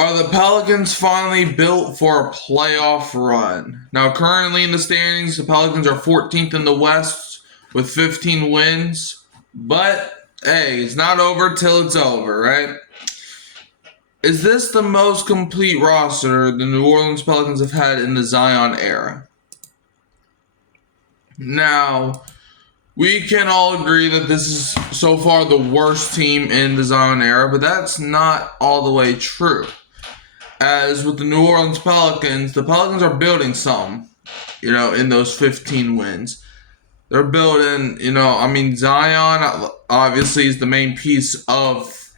Are the Pelicans finally built for a playoff run? Now, currently in the standings, the Pelicans are 14th in the West with 15 wins. But, hey, it's not over till it's over, right? Is this the most complete roster the New Orleans Pelicans have had in the Zion era? Now, we can all agree that this is so far the worst team in the Zion era, but that's not all the way true. As with the New Orleans Pelicans, the Pelicans are building some, in those 15 wins. They're building, Zion obviously is the main piece of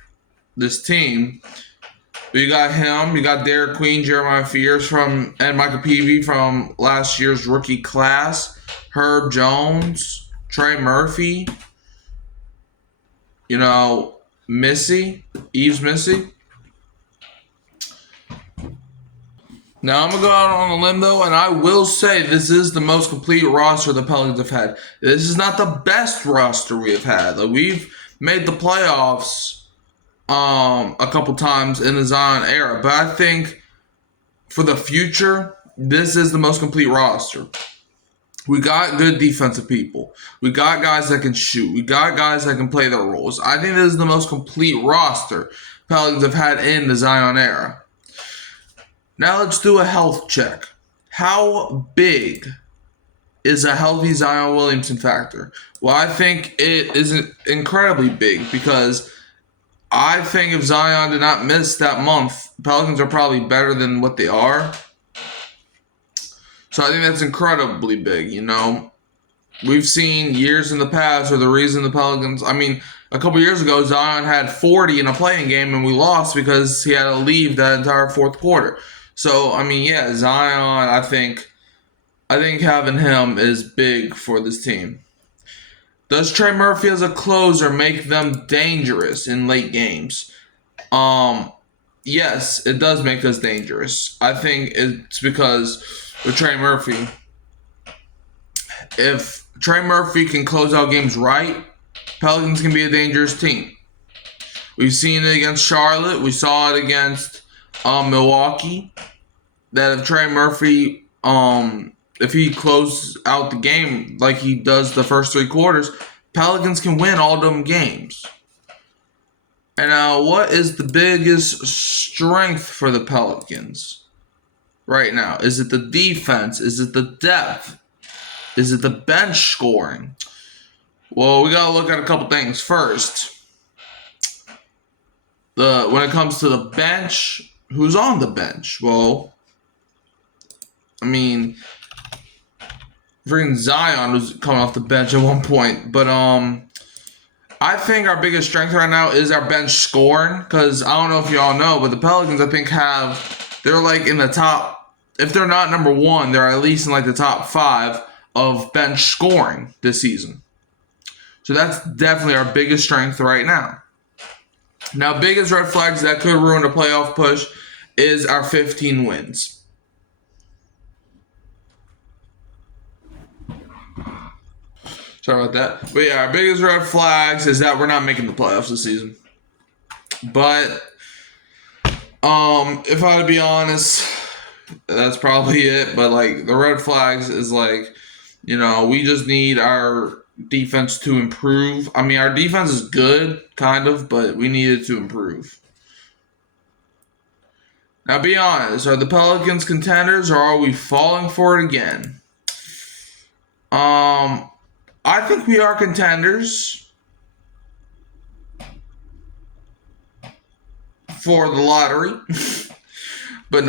this team. But you got him, you got Derek Queen, Jeremiah Fears and Michael Peavy from last year's rookie class, Herb Jones, Trey Murphy, Yves Missy. Now, I'm going to go out on a limb, though, and I will say this is the most complete roster the Pelicans have had. This is not the best roster we have had. Like, we've made the playoffs a couple times in the Zion era, but I think for the future, this is the most complete roster. We got good defensive people. We got guys that can shoot. We got guys that can play their roles. I think this is the most complete roster Pelicans have had in the Zion era. Now let's do a health check. How big is a healthy Zion Williamson factor? Well, I think it is incredibly big because I think if Zion did not miss that month, Pelicans are probably better than what they are. So I think that's incredibly big, We've seen years in the past where the reason the Pelicans, a couple years ago, Zion had 40 in a playing game and we lost because he had to leave that entire fourth quarter. So, Zion, I think having him is big for this team. Does Trey Murphy as a closer make them dangerous in late games? Yes, it does make us dangerous. I think it's because with Trey Murphy, if Trey Murphy can close out games right, Pelicans can be a dangerous team. We've seen it against Charlotte. We saw it against Milwaukee. That if Trey Murphy, if he closes out the game like he does the first three quarters, Pelicans can win all them games. And now, what is the biggest strength for the Pelicans right now? Is it the defense? Is it the depth? Is it the bench scoring? Well, we got to look at a couple things. First, when it comes to the bench, who's on the bench? Well, freaking Zion was coming off the bench at one point. But I think our biggest strength right now is our bench scoring. Because I don't know if you all know, but the Pelicans, I think, they're like in the top, if they're not number one, they're at least in like the top 5 of bench scoring this season. So that's definitely our biggest strength right now. Now, biggest red flags that could ruin a playoff push is our 15 wins. Sorry about that. But yeah, our biggest red flags is that we're not making the playoffs this season. But if I had to be honest, that's probably it. But the red flags is we just need our defense to improve. Our defense is good, kind of, but we need it to improve. Now, be honest. Are the Pelicans contenders or are we falling for it again? I think we are contenders for the lottery. But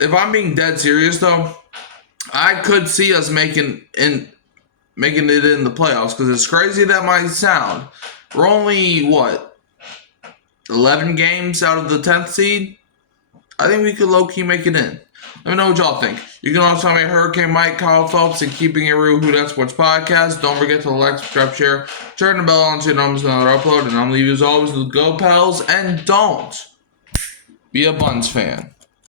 if I'm being dead serious though, I could see us making it in the playoffs, because as crazy that might sound, we're only 11 games out of the 10th seed. I think we could low-key make it in. Let me know what y'all think. You can also find me at Hurricane Mike, Kyle Phelps, and Keeping It Real Who That Sports Podcast. Don't forget to like, subscribe, share, turn the bell on so you don't miss another upload. And I'm leaving you as always with Go Pels, and don't be a Buns fan.